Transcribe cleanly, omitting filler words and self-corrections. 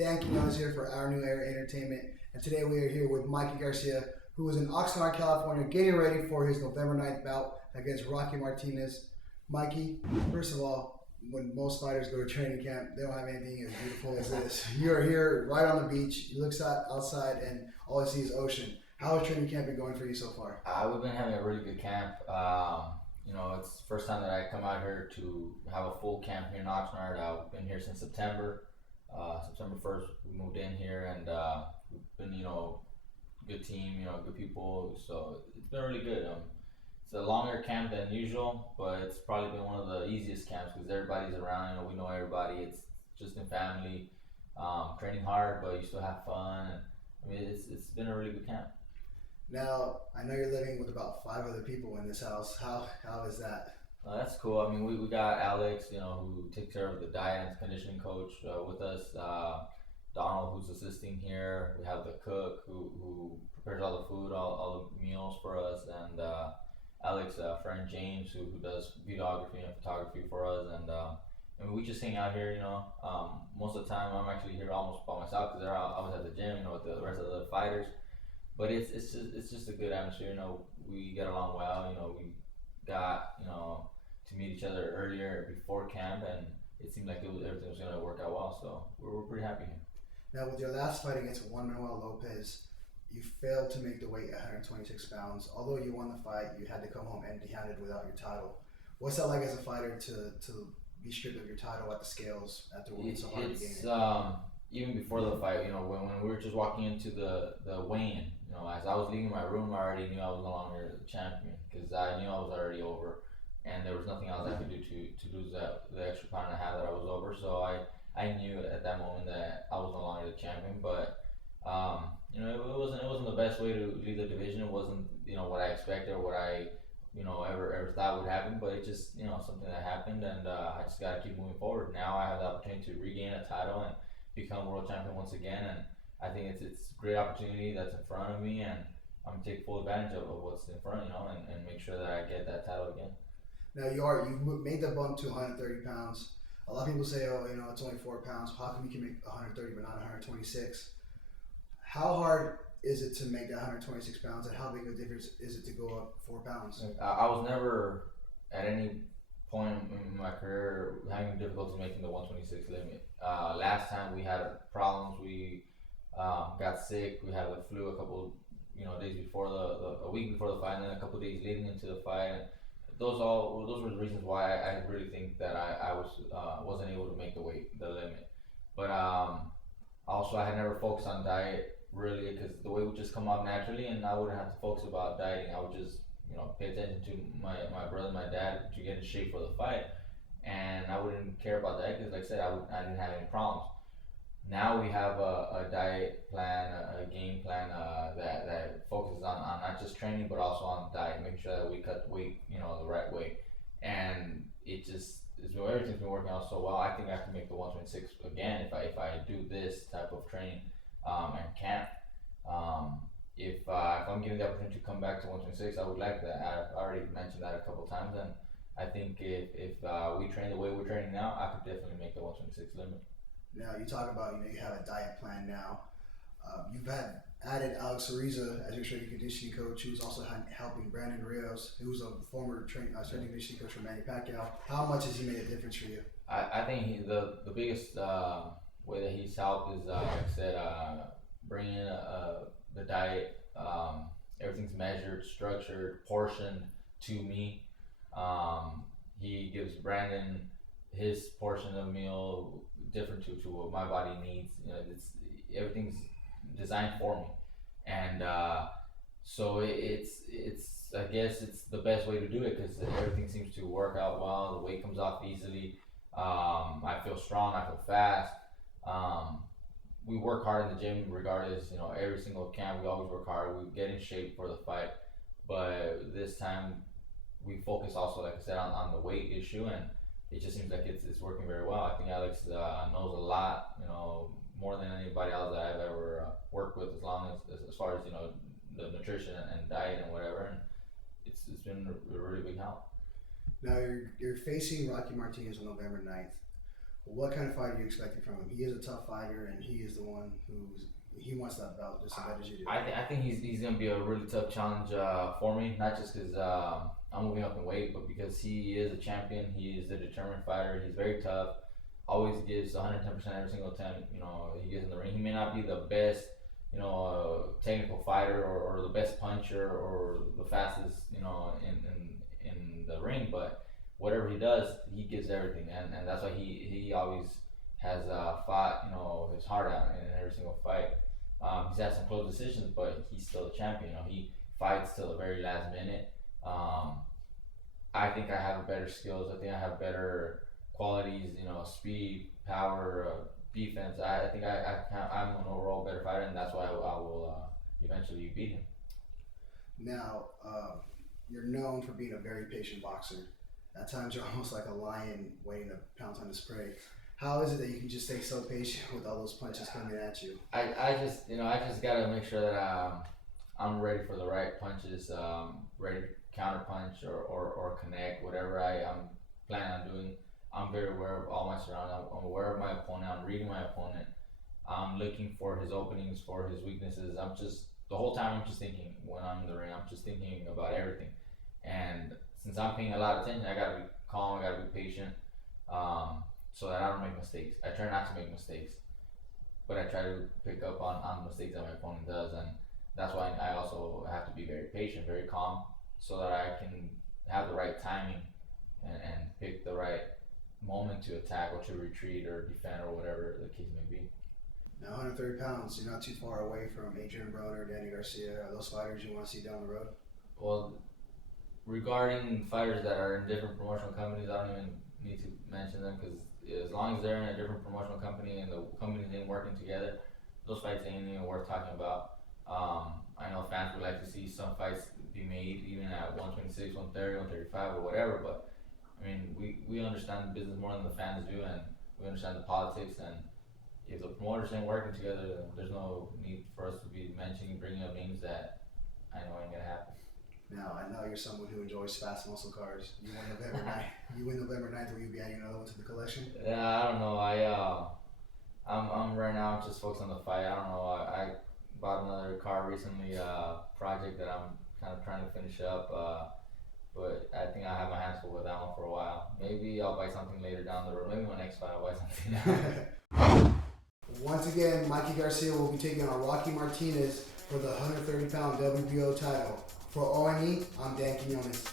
Dan Quinones is here for Our New Era Entertainment, and today we are here with Mikey Garcia, who is in Oxnard, California, getting ready for his November 9th bout against Rocky Martinez. Mikey, first of all, when most fighters go to training camp, they don't have anything as beautiful as this. You're here right on the beach. You look outside, and all you see is ocean. How has training camp been going for you so far? We've been having a really good camp. It's the first time that I come out here to have a full camp here in Oxnard. I've been here since September. September 1st, we moved in here, and we've been, good team, good people. So it's been really good. It's a longer camp than usual, but it's probably been one of the easiest camps because everybody's around. We know everybody. It's just in family, training hard, but you still have fun. It's been a really good camp. Now, I know you're living with about 5 other people in this house. How is that? That's cool. We got Alex, who takes care of the diet and conditioning coach with us. Donald, who's assisting here. We have the cook who prepares all the food, all the meals for us, and Alex, friend James, who does videography and photography for us. And we just hang out here. Most of the time I'm actually here almost by myself because they're always at the gym, with the rest of the fighters. But it's just a good atmosphere. We get along well. We got to meet each other earlier before camp, and it seemed like everything was gonna work out well. So we're pretty happy here. Now, with your last fight against Juan Manuel Lopez, you failed to make the weight at 126 pounds. Although you won the fight, you had to come home empty-handed without your title. What's that like as a fighter to be stripped of your title at the scales after working so hard to gain it? Even before the fight, when we were just walking into the weigh-in, as I was leaving my room, I already knew I was no longer the champion because I knew I was already over, and there was nothing else I could do to lose the extra pound and a half that I was over. So I knew at that moment that I was no longer the champion. But it wasn't the best way to leave the division. It wasn't what I expected or what I ever thought would happen. But it just something that happened, and I just got to keep moving forward. Now I have the opportunity to regain a title and become world champion once again, and I think it's a great opportunity that's in front of me, and I'm gonna take full advantage of what's in front, and make sure that I get that title again. Now you've made the bump to 130 pounds. A lot of people say, it's only 4 pounds. How come you can make 130 but not 126? How hard is it to make that 126 pounds, and how big a difference is it to go up 4 pounds? I was never at any point in my career having difficulty making the 126 limit. Last time we had problems. We got sick. We had the flu a couple days before a week before the fight, and then a couple days leading into the fight. And those were the reasons why I really think that I wasn't able to make the limit. But also I had never focused on diet really because the weight would just come off naturally, and I wouldn't have to focus about dieting. I would just pay attention to my brother and my dad to get in shape for the fight, and I wouldn't care about that because, like I said, I didn't have any problems. Now we have a diet plan, a game plan that focuses on not just training but also on diet, making sure that we cut the weight the right way, and everything's been working out so well. I think I can make the 126 again if I do this type of training and camp. If I'm given the opportunity to come back to 126, I would like that. I've already mentioned that a couple times, and I think if we train the way we're training now, I could definitely make the 126 limit. Now you talk about you have a diet plan now. You've added Alex Ariza as your strength and conditioning coach, who's also helping Brandon Rios, who's a former strength and conditioning coach for Manny Pacquiao. How much has he made a difference for you? I think the biggest way that he's helped is like I said, bringing in the diet. Everything's measured, structured, portioned to me. He gives Brandon his portion of meal different to what my body needs. Everything's designed for me, and so it's I guess it's the best way to do it because everything seems to work out well. The weight comes off easily. I feel strong. I feel fast. We work hard in the gym regardless. Every single camp we always work hard. We get in shape for the fight, but this time we focus also, like I said, on the weight issue, and it just seems like it's working very well. I think Alex knows a lot, more than anybody else that I've ever worked with, as far as the nutrition and diet and whatever, and it's been a really big help. Now you're facing Rocky Martinez on November 9th. What kind of fight are you expecting from him? He is a tough fighter, and he is the one he wants that belt just as bad as you do. I think he's gonna be a really tough challenge for me, not just because I'm moving up in weight, but because he is a champion. He is a determined fighter. He's very tough. Always gives 110% every single time. He gets in the ring. He may not be the best, technical fighter or the best puncher or the fastest, in the ring, but whatever he does, he gives everything, and that's why he always has fought, his heart out in every single fight. He's had some close decisions, but he's still a champion. He fights till the very last minute. I think I have better skills. I think I have better qualities. Speed, power, defense. I think I'm an overall better fighter, and that's why I will eventually beat him. Now, you're known for being a very patient boxer. At times, you're almost like a lion waiting to pounce on his prey. How is it that you can just stay so patient with all those punches coming at you? I just gotta make sure that I'm ready for the right punches, ready to counter punch or connect, whatever I'm planning on doing. I'm very aware of all my surroundings. I'm aware of my opponent. I'm reading my opponent. I'm looking for his openings, for his weaknesses. The whole time I'm just thinking when I'm in the ring. I'm just thinking about everything. And since I'm paying a lot of attention, I gotta be calm. I gotta be patient. So that I don't make mistakes. I try not to make mistakes, but I try to pick up on mistakes that my opponent does, and that's why I also have to be very patient, very calm, so that I can have the right timing and pick the right moment to attack or to retreat or defend or whatever the case may be. Now, 130 pounds, you're not too far away from Adrian Broner, Danny Garcia. Are those fighters you want to see down the road? Well, regarding fighters that are in different promotional companies, I don't even need to mention them because as long as they're in a different promotional company and the companies ain't working together, those fights ain't even worth talking about. I know fans would like to see some fights be made even at 126, 130, 135 or whatever, but I mean, we understand the business more than the fans do, and we understand the politics, and if the promoters ain't working together, then there's no need for us to be bringing up names that I know ain't gonna happen. Now, I know you're someone who enjoys fast muscle cars. You win November 9th. You win November 9th, will you be adding another one to the collection? Yeah, I don't know. I'm right now. I'm just focused on the fight. I don't know. I bought another car recently. Project that I'm kind of trying to finish up. But I think I have my hands full with that one for a while. Maybe I'll buy something later down the road. Maybe my next fight I'll buy something. Once again, Mikey Garcia will be taking on Rocky Martinez for the 130-pound WBO title. For O&E, I'm Dan Quinones.